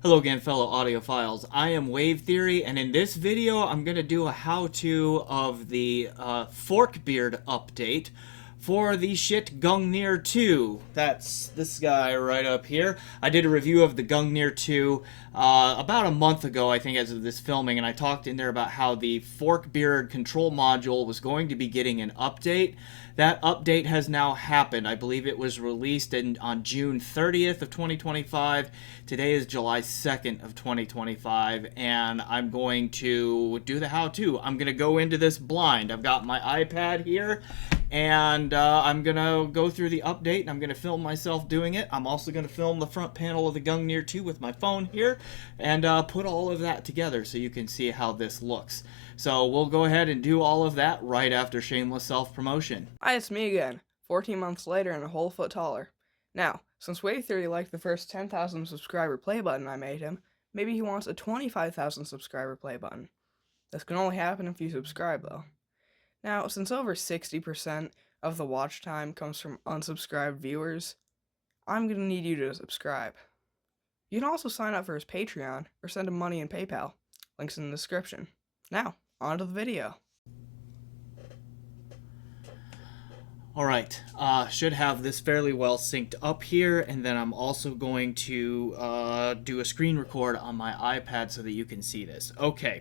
Hello again, fellow audiophiles. I am Wave Theory, and in this video, I'm going to do a how-to of the Forkbeard update for the Schiit Gungnir 2. That's this guy right up here. I did a review of the Gungnir 2 about a month ago, I think, as of this filming, and I talked in there about how the Forkbeard control module was going to be getting an update. That update has now happened. I believe it was released on June 30th of 2025. Today is July 2nd of 2025, and I'm going to do the how-to. I'm going to go into this blind. I've got my iPad here, and I'm going to go through the update, and I'm going to film myself doing it. I'm also going to film the front panel of the Gungnir 2 with my phone here, and put all of that together so you can see how this looks. So we'll go ahead and do all of that right after shameless self-promotion. Hi, it's me again, 14 months later and a whole foot taller. Now, since Wave Theory liked the first 10,000 subscriber play button I made him, maybe he wants a 25,000 subscriber play button. This can only happen if you subscribe, though. Now, since over 60% of the watch time comes from unsubscribed viewers, I'm going to need you to subscribe. You can also sign up for his Patreon or send him money in PayPal. Links in the description. Now, on to the video. Alright, should have this fairly well synced up here, and then I'm also going to do a screen record on my iPad so that you can see this. Okay,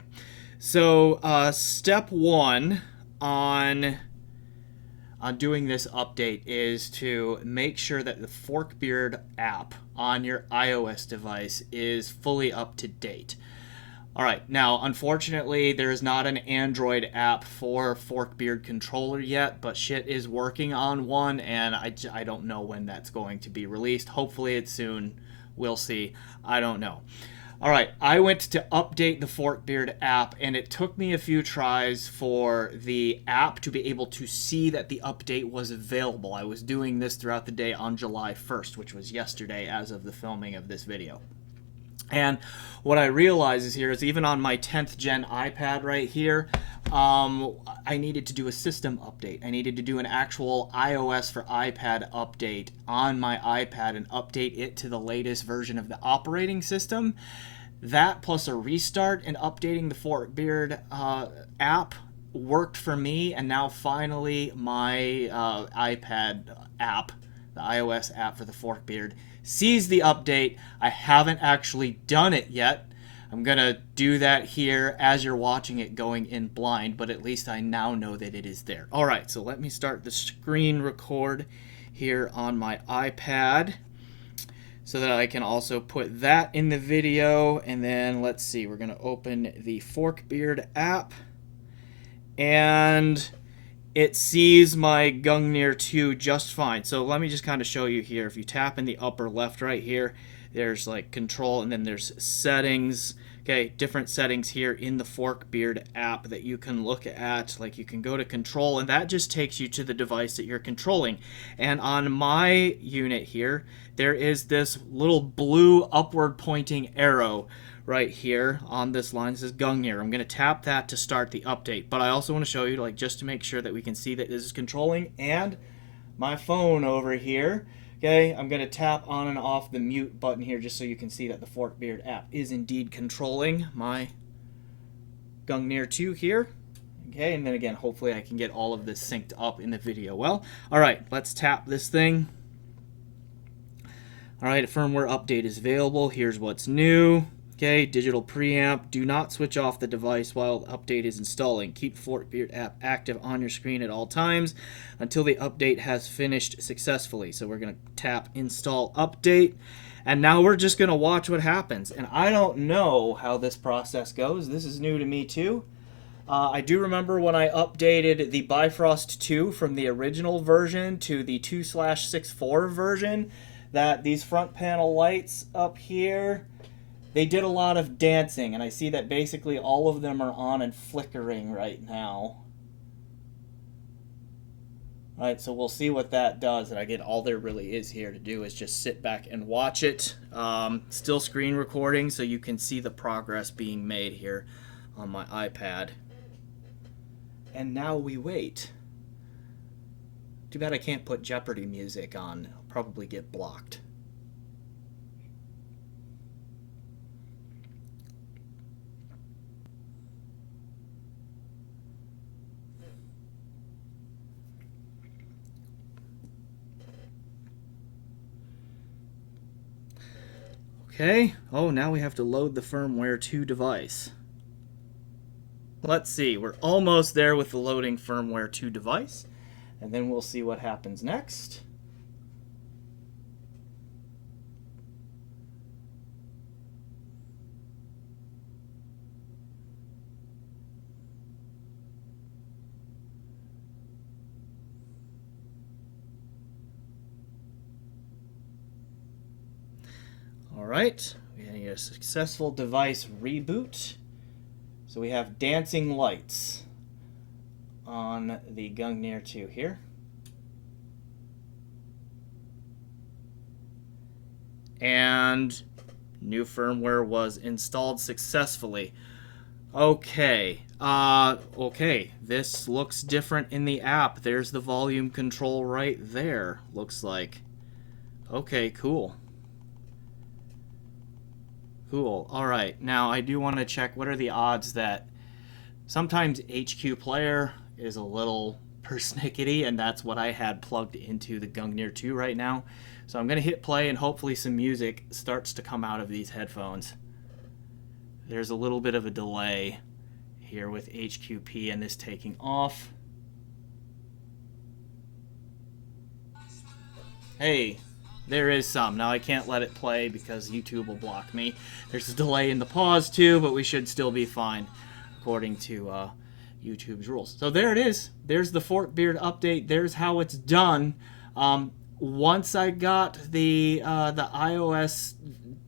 so step one on doing this update is to make sure that the Forkbeard app on your iOS device is fully up to date. All right, now, unfortunately, there is not an Android app for Forkbeard Controller yet, but Schiit is working on one, and I don't know when that's going to be released. Hopefully it's soon. We'll see. I don't know. All right, I went to update the Forkbeard app, and it took me a few tries for the app to be able to see that the update was available. I was doing this throughout the day on July 1st, which was yesterday as of the filming of this video. And what I realize is here is even on my 10th gen iPad right here, I needed to do a system update. I needed to do an actual iOS for iPad update on my iPad and update it to the latest version of the operating system. That plus a restart and updating the Forkbeard app worked for me, and now finally my iPad app, the iOS app for the Forkbeard, sees the update. I haven't actually done it yet. I'm going to do that here as you're watching it going in blind, but at least I now know that it is there. All right, so let me start the screen record here on my iPad so that I can also put that in the video. And then let's see, we're going to open the Forkbeard app, and it sees my Gungnir 2 just fine. So let me just kind of show you here. If you tap in the upper left right here, there's like control, and then there's settings. Okay, different settings here in the Forkbeard app that you can look at. Like you can go to control, and that just takes you to the device that you're controlling. And on my unit here, there is this little blue upward pointing arrow right here on this line. This is Gungnir. I'm going to tap that to start the update, but I also want to show you, like, just to make sure that we can see that this is controlling, and my phone over here. Okay, I'm going to tap on and off the mute button here just so you can see that the Forkbeard app is indeed controlling my Gungnir 2 here. Okay, and then again, hopefully I can get all of this synced up in the video well. All right, let's tap this thing. All right, a firmware update is available. Here's what's new. Okay, digital preamp. Do not switch off the device while the update is installing. Keep Forkbeard app active on your screen at all times until the update has finished successfully. So we're going to tap install update. And now we're just going to watch what happens. And I don't know how this process goes. This is new to me too. I do remember when I updated the Bifrost 2 from the original version to the 2/64 version, that these front panel lights up here, they did a lot of dancing, and I see that basically all of them are on and flickering right now. All right, so we'll see what that does. And again, all there really is here to do is just sit back and watch it. Still screen recording, so you can see the progress being made here on my iPad. And now we wait. Too bad I can't put Jeopardy music on. I'll probably get blocked. Okay. Oh, now we have to load the firmware to device. Let's see. We're almost there with the loading firmware to device. And then we'll see what happens next. All right, we need a successful device reboot. So we have dancing lights on the Gungnir 2 here. And new firmware was installed successfully. Okay, okay, this looks different in the app. There's the volume control right there, looks like. Okay, cool. Cool. All right. Now I do want to check what are the odds that sometimes HQ player is a little persnickety, and that's what I had plugged into the Gungnir 2 right now. So I'm going to hit play and hopefully some music starts to come out of these headphones. There's a little bit of a delay here with HQP and this taking off. Hey, there is some. Now I can't let it play because YouTube will block me. There's a delay in the pause too, but we should still be fine according to YouTube's rules. So there it is. There's the Forkbeard update. There's how it's done. Once I got the iOS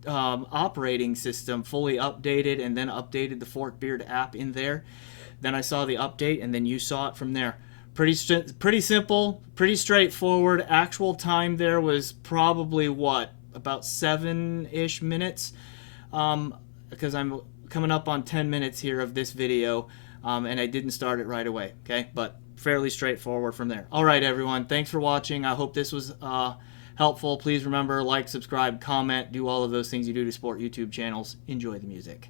operating system fully updated and then updated the Forkbeard app in there, then I saw the update and then you saw it from there. Pretty simple, pretty straightforward. Actual time there was probably what, about 7-ish minutes, because I'm coming up on 10 minutes here of this video, and I didn't start it right away. Okay, but fairly straightforward from there. All right, everyone, thanks for watching. I hope this was helpful. Please remember, like, subscribe, comment, do all of those things you do to support YouTube channels. Enjoy the music.